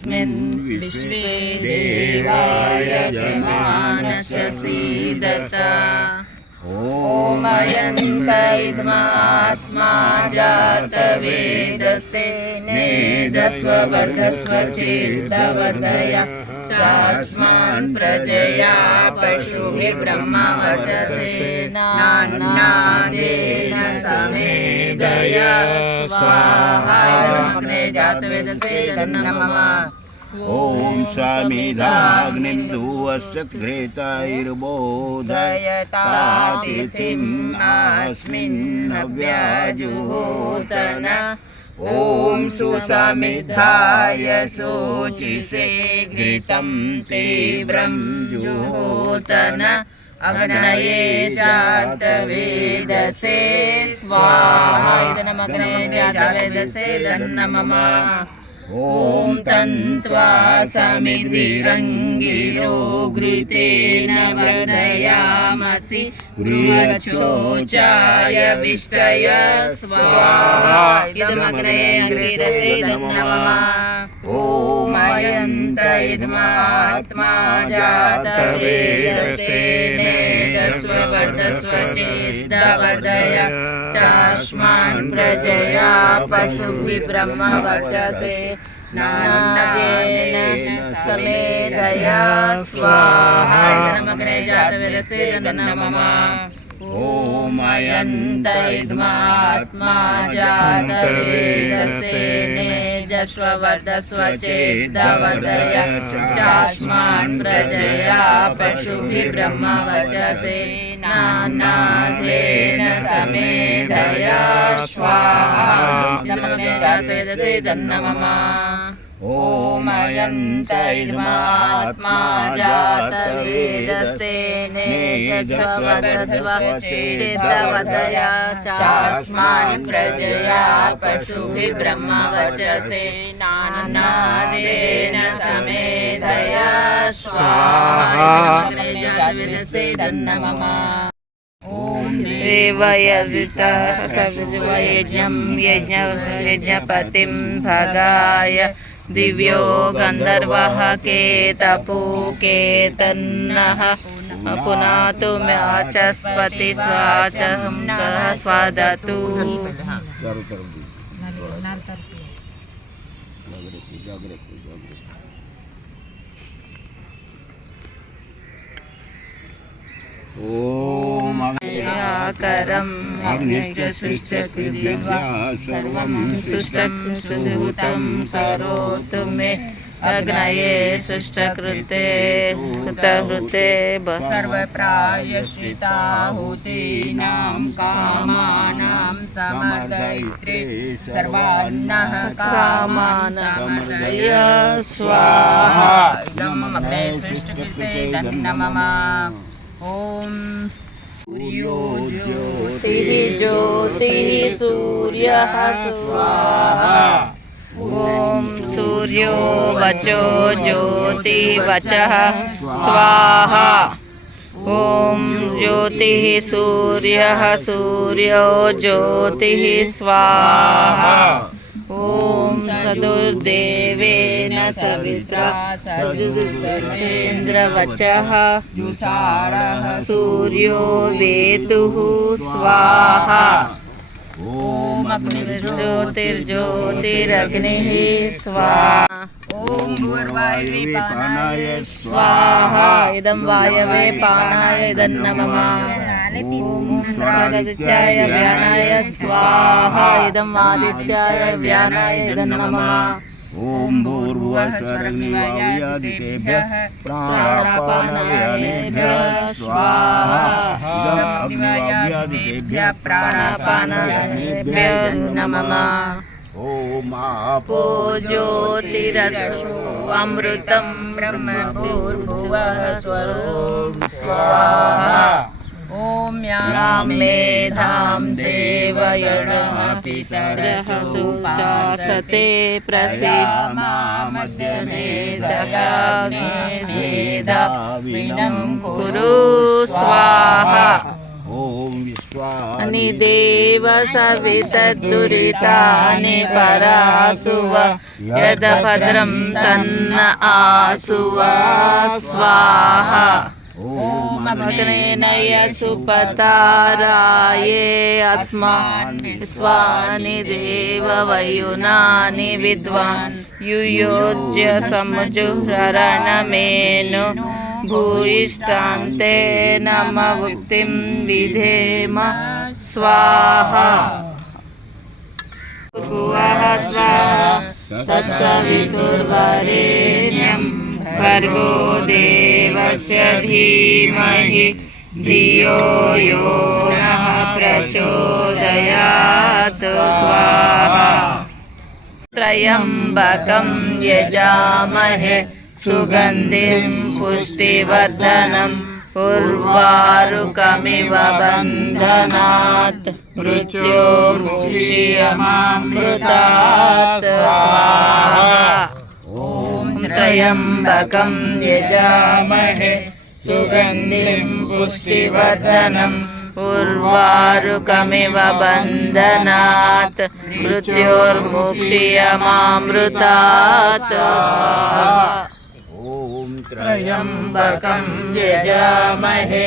तस्मिन् विश्वे देवाय यजमानस्य सीदत। ॐ अयन्तैद्मात्मा जातवेदस्ते नेदस्ववधस्व चेद्दवदया चास्मान् प्रजया पशुभिः ब्रह्मवचसेनान्नादेन समेधया स्वाहा। इदमग्ने जातवेदसे नमः। ॐ समिधाग्निं धूवश्चघ्रेतैर्बोधयतातिथिम् अस्मिन्नव्याजुहोतन। ॐ सुसमिधाय शोचिषे घृतं तीव्रं जुहोतन। अग्नये जातवेदसे स्वाहा। इदमग्ने जातवेदसे नमः। ॐ तन्त्वा समितिरङ्गिरो घृतेन वर्धयामसि गृहच्छोचाय विष्टय स्वाहा। इदमग्ने अङ्गिरसे नमः। ॐ अयन्तैद्मात्मा जातवेदस्ते नेदस्ववर्धस्व चेद्दवर्धय चास्मान् प्रजया पशुभिः ब्रह्मवचसे नान्नादेन समेधया स्वाहा। इदमग्ने जातवेदसे नमः। ॐ अयन्तैद्मात्मा जातवेदस्ते नेजस्ववर्धस्व चेद्दवर्धय चास्मान् प्रजया पशुभिः ब्रह्मवचसे नान्नादेन समेधया स्वाहा। इदमग्ने जातवेदसे नमः। ॐ अयन्तैद्मात्मा जातवेदस्ते नेजस्ववर्धस्व चेद्दवदय चास्मान् प्रजया पशुभिः ब्रह्मवचसे नान्नादेन समेधया स्वाहा। इदमग्ने जातवेदसे नमः। ॐ देवयजितः सविज्वयज्ञं यज्ञपतिं भगाय दिव्यो गन्धर्वः केतपुकेतन्नः पुनातु वाचस्पति स्वाचहं सह स्वादतु। ॐ करम् अग्निश्चसृष्टकृत्वा सर्वं सुष्ठुतं सरोतु मे। अग्नये सुष्ठकृते हुतहृते सर्वप्रायश्चिताहुतीनां कामानां समर्दयित्रे सर्वान्नः कामान् समर्दय स्वाहा। इदमग्ने सुष्ठकृते नमः। ॐ सूर्यो ज्योतिः ज्योतिः सूर्यः स्वाहा। ॐ सूर्यो वचो ज्योतिः वचः स्वाहा। ॐ ज्योतिः सूर्यः सूर्यो ज्योतिः स्वाहा। ॐ सदुर्देवेन सवित्रा सजुषेन्द्रवचः जुषाणः सूर्यो वेतुः स्वाहा। ॐ अग्निर्ज्योतिर्ज्योतिरग्निः स्वाहा। ॐ भूर्वायवे पानाय स्वाहा। इदं वायवे पानाय इदं नमः। ॐ स्वादित्याय व्यानाय स्वाहा। इदं आदित्याय व्यानाय इदं नमः। ॐ भूर्भुवः स्वरग्निवायादितेभ्यः प्राणापानव्यानेभ्यः स्वाहा। अग्निवायादितेभ्यः प्राणापानव्यानेभ्यः नमः। ॐ आपो ज्योतिरसो अमृतं ब्रह्म भूर्भुवः स्वरो स्वाहा। ॐ यां मेधां देवयजमपितरः सुचासते प्रसीदमामद्यमेधयाग्नेस्वेदाविनं कुरु स्वाहा। ॐ विश्वा नि देव सवितद्दुरितानि परासुव यद भद्रं तन्न आसुव स्वाहा ॐ अग्नेय सुपताराये अस्मान् विश्वानि देववयुनानि विद्वान् युयोज्य समुजुहरणमेनु भूयिष्ठान्ते नमवुक्तिं विधेम स्वाहा भुवः स्वाहा तत्सवितुर्वरेण्यं भर्गो देवस्य धीमहि धियो यो नः प्रचोदयात् स्वाहा त्र्यम्बकं यजामहे सुगन्धिं पुष्टिवर्धनम् उर्वारुकमिव बन्धनात् मृत्योर्मुक्षीयमामृतात् स्वाहा ॐ त्र्यम्बकं यजामहे सुगन्धिं पुष्टिवर्धनम् उर्वारुकमिव बन्धनात् मृत्योर्मुक्षीयमामृतात् स्वाहा त्र्यम्बकं यजामहे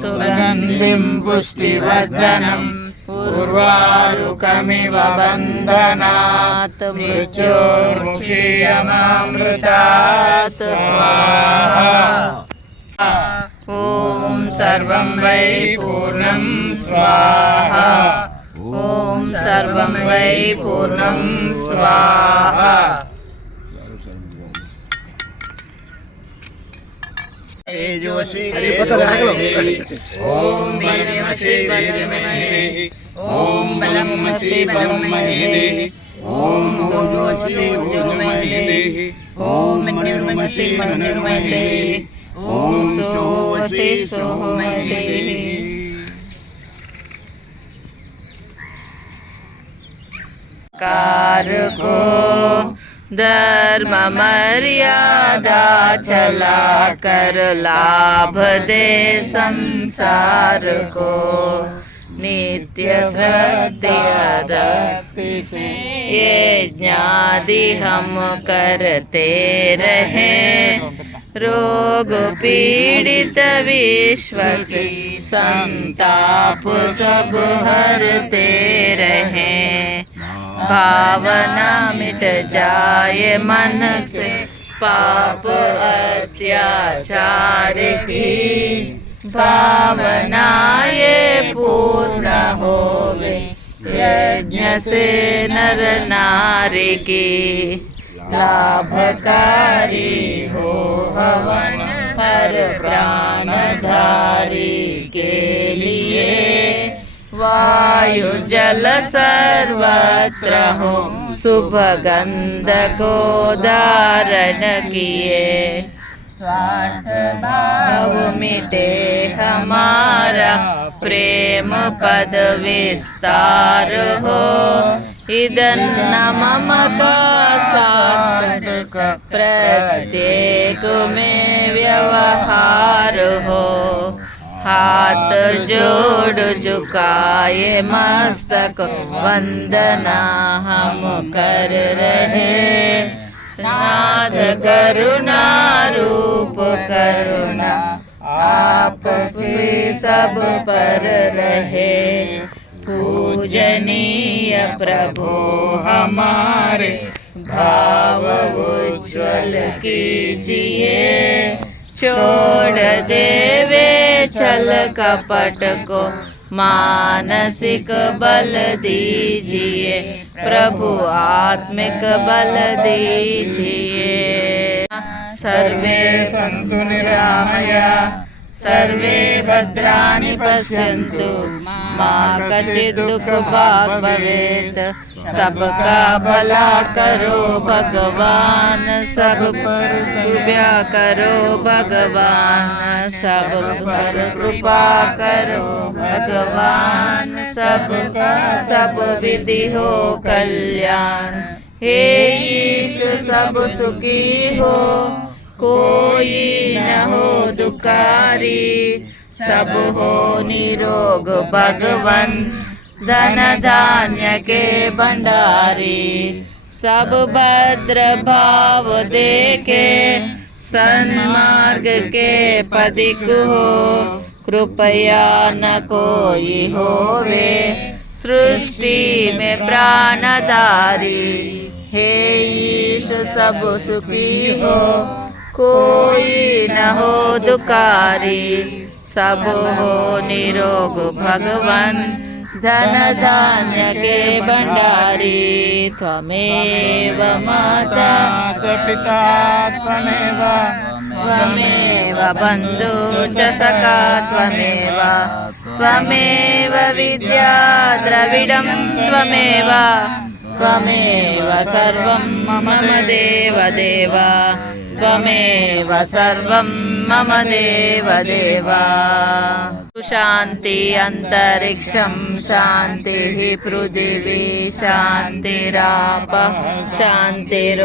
सुगन्धिं पुष्टिवर्धनम् उर्वारुकमिव बन्धनात् मृत्योर्मुक्षीयमामृतात् स्वाहा ॐ सर्वं वै पूर्णं स्वाहा ॐ सर्वं वै पूर्णं स्वाहा ओम वीर्यमसि वीर्यमहे ओम बलमसि बलमहे ओम ओजोमसि ओजोमहे ओम मन्युर्मसि मन्युर्महे ओम सोमसि सोमहे कारको धर्म मर्यादा चला कर लाभ दे संसार को नित्य श्रद्धेय से ये ज्ञादि हम करते रहे रोग पीड़ित विश्व से संताप सब हरते रहे भावना मिट जाए मन से पाप अत्याचार की भावना ये पूर्ण होवे यज्ञ से नर नारी की लाभकारी हो हवन हर प्राणधारी के लिए वायु जल सर्वत्र हो सुभगंध को धारण किए स्वार्थ भाव मिटे हमारा प्रेम पद विस्तार हो इदन मम का सात्विक प्रत्येक में व्यवहार हो हाथ जोड़ झुकाए मस्तक वंदना हम कर रहे नाथ करुणा रूप करुणा आप भी सब पर रहे पूजनीय प्रभु हमारे भाव उज्ज्वल कीजिए छोड़ देवे छल कपट को मानसिक बल दीजिए प्रभु आत्मिक बल दीजिए सर्वे सन्तु निरामया सर्वे भद्राणि पश्यन्तु मा कश्चित् दुःख भाग् भवेत् सबका भला करो भगवान सब पर कृपा करो भगवान सब पर कृपा करो भगवान सब विधि हो कल्याण हे ईश सब सुखी हो कोई न हो दुखारी सब हो निरोग भगवन धन धान्य के भंडारी सब भद्र भाव देखे सन्मार्ग के पथिक हो कृपया न कोई होवे सृष्टि में प्राणधारी हे ईश सब सुखी हो कोई न हो दुकारी सब हो निरोग भगवन धन धान्य के भंडारी त्वमेव माता च पिता त्वमेव त्वमेव बन्धु च सखा त्वमेव त्वमेव विद्या द्रविडं त्वमेव त्वमेव सर्वं मम देव देव त्वमेव सर्वं मम देव देव शान्ति अन्तरिक्षं शान्तिः पृथिवी शान्तिरापः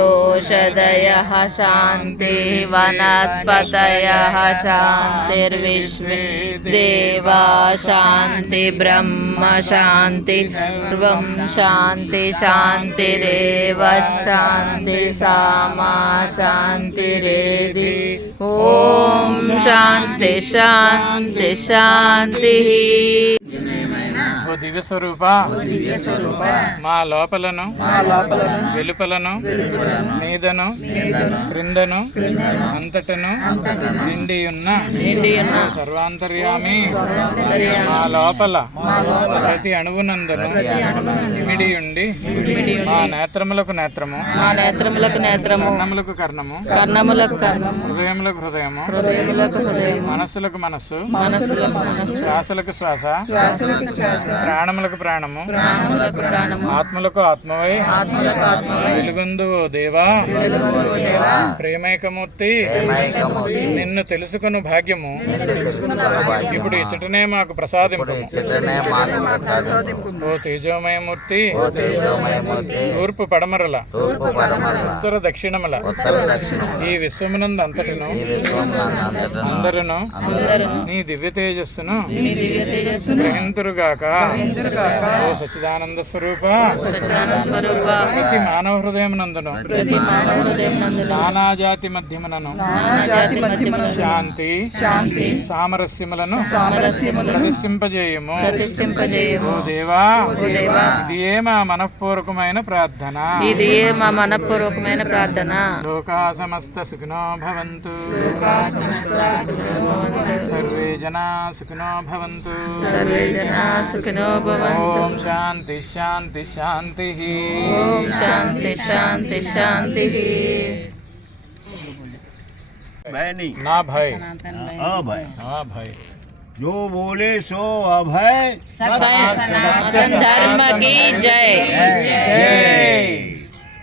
शान्तिरोषधयः शान्तिः वनस्पतयः शान्तिर्विश्वे देवा शान्ति ब्रह्म शान्ति सर्वं शान्ति शान्तिरेव शान्ति सामा शान्तिरेधि ॐ शान्ति शान्ति शान्ति ఓ దివ్య స్వరూప మా లోపలను వెలుపలను మీదను క్రిందను అంతటను నిండి ఉన్న సర్వాంతర్యామి మా లోపల ప్రతి అణువునందును ఇమిడి ఉండి మా నేత్రములకు నేత్రము కర్ణములకు కర్ణము హృదయములకు హృదయము మనస్సులకు మనస్సు శ్వాసలకు శ్వాస ప్రాణములకు ప్రాణము ఆత్మలకు ఆత్మవై వెలుగొందు ఓ దేవా ప్రేమైకమూర్తి నిన్ను తెలుసుకుని భాగ్యము ఇప్పుడు ఇచ్చటనే మాకు ప్రసాదింపు ఓ తేజోమయమూర్తి తూర్పు పడమరల ఉత్తర దక్షిణముల ఈ విశ్వమునందు అంతటిను అందరును నీ దివ్య తేజస్సును గ్రహింతురుగాక ఓ సచ్చిదానంద స్వరూప ప్రతి మానవ హృదయమునందును నానాజాతి మధ్యమునను శాంతి సామరస్యములను ప్రతిష్ఠింపజేయము ఓ దేవా ఇదియే మా మనఃపూర్వకమైన ప్రార్థన లోకా సమస్త సుఖినో భవంతు సర్వే జనా సుఖినో భవంతు ఓం శాంతి శాంతి శాంతి ओम शांति शांति शांति मैं नहीं ना भाई अभय हाँ भाई जो बोले सो अभय सनातन धर्म की जय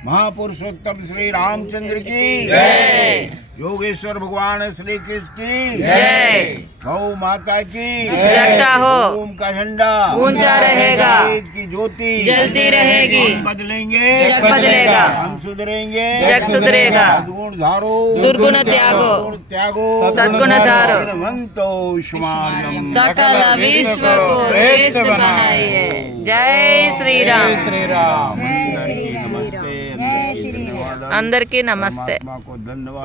महापुरुषोत्तम श्री रामचंद्र की जय योगेश्वर भगवान श्री कृष्ण की जय गौ माता की रक्षा हो ओम का झंडा ऊंचा रहेगा तेज की ज्योति जलती रहेगी हम बदलेंगे जग बदलेगा हम सुधरेंगे जग सुधरेगा सद्गुण धारो दुर्गुण त्यागो त्यागो सद्गुण धारो भगवंतो शुमार्यम सकल विश्व को श्रेष्ठ बनाइए जय श्री राम श्रीराम नमस्ते अंदर की नमस्ते को धन्यवाद।